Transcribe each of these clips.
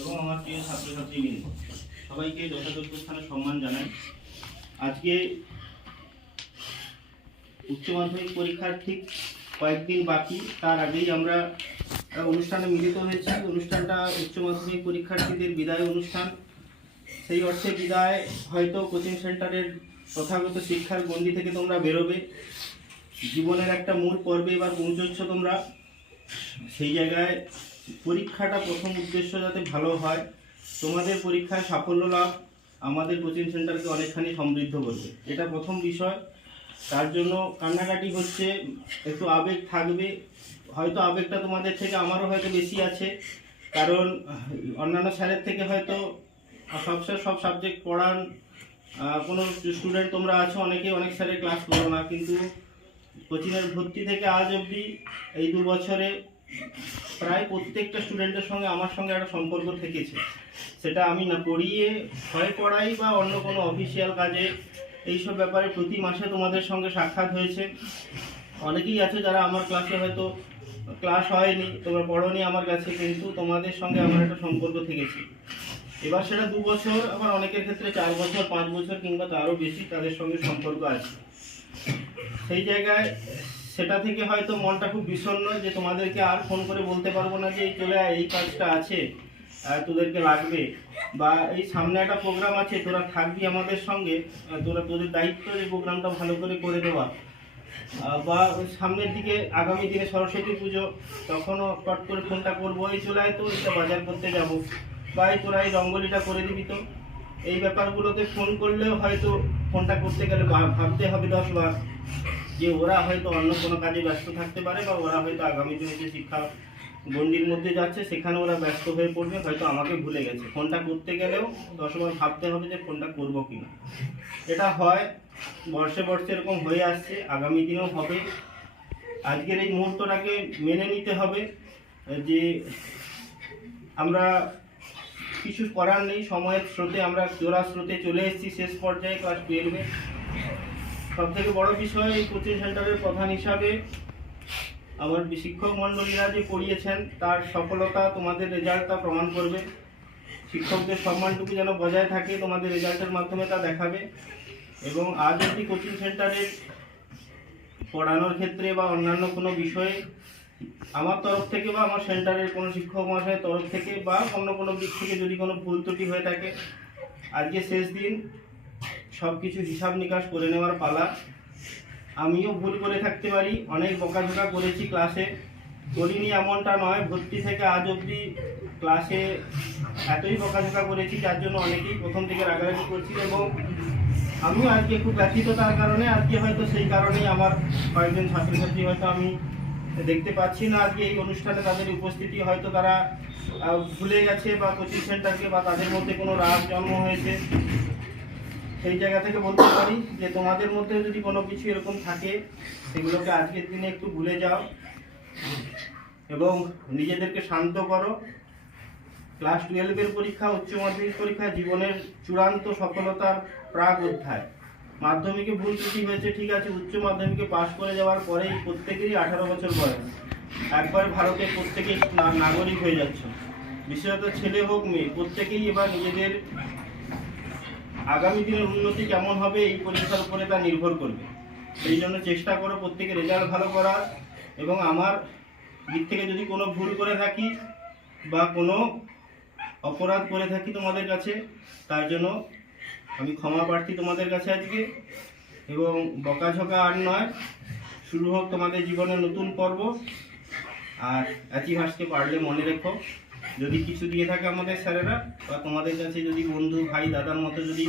এবং আমার প্রিয় ছাত্রছাত্রীবৃন্দ, সবাইকে যথাযোগ্য স্থানে সম্মান জানাই। আজকে উচ্চ মাধ্যমিক পরীক্ষার ঠিক কয়েকদিন বাকি, তার আগেই আমরা অনুষ্ঠানে মিলিত হয়েছি। অনুষ্ঠানটা উচ্চ মাধ্যমিক পরীক্ষার্থীদের বিদায় অনুষ্ঠান। সেই অর্থে বিদায়, হয়তো কোচিং সেন্টারের প্রথাগত শিক্ষার গণ্ডি থেকে তোমরা বেরোবে, জীবনের একটা মূল পর্বে এবার পৌঁছচ্ছ তোমরা। সেই জায়গায় পরীক্ষাটা প্রথম উদ্দেশ্য যাতে ভালো হয়, তোমাদের পরীক্ষায় সাফল্য লাভ আমাদের কোচিং সেন্টারকে অনেকখানি সমৃদ্ধ করবে, এটা প্রথম বিষয়। তার জন্য কান্নাকাটি হচ্ছে, একটু আবেগ থাকবে, হয়তো আবেগটা তোমাদের থেকে আমারও হয়তো বেশি আছে, কারণ অন্যান্য স্যারের থেকে হয়তো সব সাবজেক্ট পড়ান। কোনো স্টুডেন্ট তোমরা আছো, অনেকে অনেক স্যারের ক্লাস করো না, কিন্তু কোচিংয়ের ভর্তি থেকে আজ অবধি এই 2 বছরে প্রায় প্রত্যেকটা স্টুডেন্টের সঙ্গে আমার সঙ্গে একটা সম্পর্ক থেকেছে। সেটা আমি না পড়িয়ে হয় পড়াই বা অন্য কোনো অফিসিয়াল কাজে, এইসব ব্যাপারে প্রতি মাসে তোমাদের সঙ্গে সাক্ষাৎ হয়েছে। অনেকেই আছে যারা আমার ক্লাসে হয়তো ক্লাস হয়নি, তোমরা পড়োনি আমার কাছে, কিন্তু তোমাদের সঙ্গে আমার একটা সম্পর্ক থেকেছে। এবার সেটা 2 বছর, আবার অনেকের ক্ষেত্রে 4 বছর, 5 বছর কিংবা তারও বেশি তাদের সঙ্গে সম্পর্ক আছে। সেই জায়গায় সেটা থেকে হয়তো মনটা খুব বিষণ্ণ যে তোমাদেরকে আর ফোন করে বলতে পারবো না যে এই চলে আয়, এই কাজটা আছে, তোদেরকে লাগবে, বা এই সামনে একটা প্রোগ্রাম আছে, তোরা থাকবি আমাদের সঙ্গে, তোদের দায়িত্ব এই প্রোগ্রামটা ভালো করে দেওয়া। বা ওই সামনের দিকে আগামী দিনে সরস্বতী পুজো, তখনও কট করে ফোনটা করবো, এই চলে আয় তো এটা বাজার করতে যাব, বা এই তোরা এই রঙ্গোলিটা করে দিবি তো। এই ব্যাপারগুলোতে ফোন করলেও হয়তো ফোনটা করতে গেলে ভাবতে হবে 10 বার যে ওরা হয়তো অন্য কোনো কাজে ব্যস্ত থাকতে পারে, বা ওরা হয়তো আগামী দিনে যে শিক্ষা গণ্ডির মধ্যে যাচ্ছে সেখানে ওরা ব্যস্ত হয়ে পড়বে, হয়তো আমাকে ভুলে গেছে। ফোনটা করতে গেলেও 10 বার ভাবতে হবে যে ফোনটা করবো কিনা। এটা হয় বর্ষে এরকম হয়ে আসছে, আগামী দিনেও হবে। আজকের এই মুহূর্তটাকে মেনে নিতে হবে যে আমরা কিছু করার নেই, সময়ের স্রোতে আমরা জোড়া স্রোতে চলে এসেছি শেষ পর্যায়ে ক্লাস 12-এ। সব থেকে বড় বিষয়, এই কোচিং সেন্টারের প্রধান হিসাবে আমার শিক্ষক মণ্ডলীরা যে পড়িয়েছেন তার সফলতা তোমাদের রেজাল্টটা প্রমাণ করবে। শিক্ষকদের সম্মানটুকু যেন বজায় থাকে তোমাদের রেজাল্টের মাধ্যমে তা দেখাবে। এবং আজ অবধি কোচিং সেন্টারের পড়ানোর ক্ষেত্রে বা অন্যান্য কোনো বিষয়ে আমার তরফ থেকে বা আমার সেন্টারের কোনো শিক্ষক মহাশয়ের তরফ থেকে বা অন্য কোনো দিক থেকে যদি কোনো ভুল ত্রুটি হয়ে থাকে, আজকে শেষ দিন, সব কিছু হিসাব নিকাশ করে নেওয়ার পালা। আমিও ভুল করে থাকতে পারি, অনেক বকাঝকা করেছি ক্লাসে, করিনি এমনটা নয়, ভর্তি থেকে আজ অবধি ক্লাসে এতই বকাঝকা করেছি যার জন্য অনেকেই প্রথম থেকে রাগারাগি করছিল, এবং আমিও আজকে খুব ব্যথিত তার কারণে। আজকে হয়তো সেই কারণেই আমার কয়েকজন ছাত্রছাত্রী হয়তো আমি দেখতে পাচ্ছি না আজকে এই অনুষ্ঠানে, তাদের উপস্থিতি হয়তো তারা ভুলে গেছে, বা কোচিং সেন্টারকে, বা তাদের মধ্যে কোনো রাগ জন্ম হয়েছে। সেই জায়গা থেকে বলতে পারি যে তোমাদের মধ্যে যদি কোনো কিছু এরকম থাকে, সেগুলোকে আজকের দিনে একটু ভুলে যাও এবং নিজেদেরকে শান্ত করো। ক্লাস 12-এর পরীক্ষা, উচ্চ মাধ্যমিক পরীক্ষা জীবনের চূড়ান্ত সফলতার প্রাক অধ্যায়। মাধ্যমিকে ভুল ত্রুটি হয়েছে ঠিক আছে, উচ্চ মাধ্যমিকে পাশ করে যাওয়ার পরেই প্রত্যেকেরই 18 বছর বয়স, একবার ভারতের প্রত্যেকেই নাগরিক হয়ে যাচ্ছে, বিশেষত ছেলে হোক মেয়ে, প্রত্যেকেই এবার নিজেদের আগামী দিনের উন্নতি কেমন হবে এই পরীক্ষার উপরে তা নির্ভর করবে। সেই জন্য চেষ্টা করো প্রত্যেকের রেজাল্ট ভালো করার, এবং আমার দিক থেকে যদি কোনো ভুল করে থাকি বা কোনো অপরাধ করে থাকি তোমাদের কাছে, তার জন্য আমি ক্ষমা প্রার্থী তোমাদের কাছে আজকে। এবং বকাঝকা আর নয়, শুরু হোক তোমাদের জীবনের নতুন পর্ব। আর ইতিহাসকে পারলে মনে রেখো, যদি কিছু দিয়ে থাকে আমাদের স্যারেরা, বা তোমাদের কাছে যদি বন্ধু ভাই দাদার মতো যদি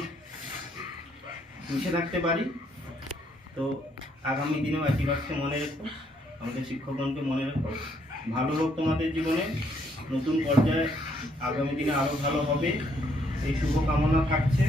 মিশে থাকতে পারি, তো আগামী দিনেও ইতিহাসকে মনে রেখো, আমাদের শিক্ষকগণকে মনে রেখো। ভালো হোক তোমাদের জীবনে, নতুন পর্যায়ে আগামী দিনে আরও ভালো হবে, এই শুভকামনা থাকছে।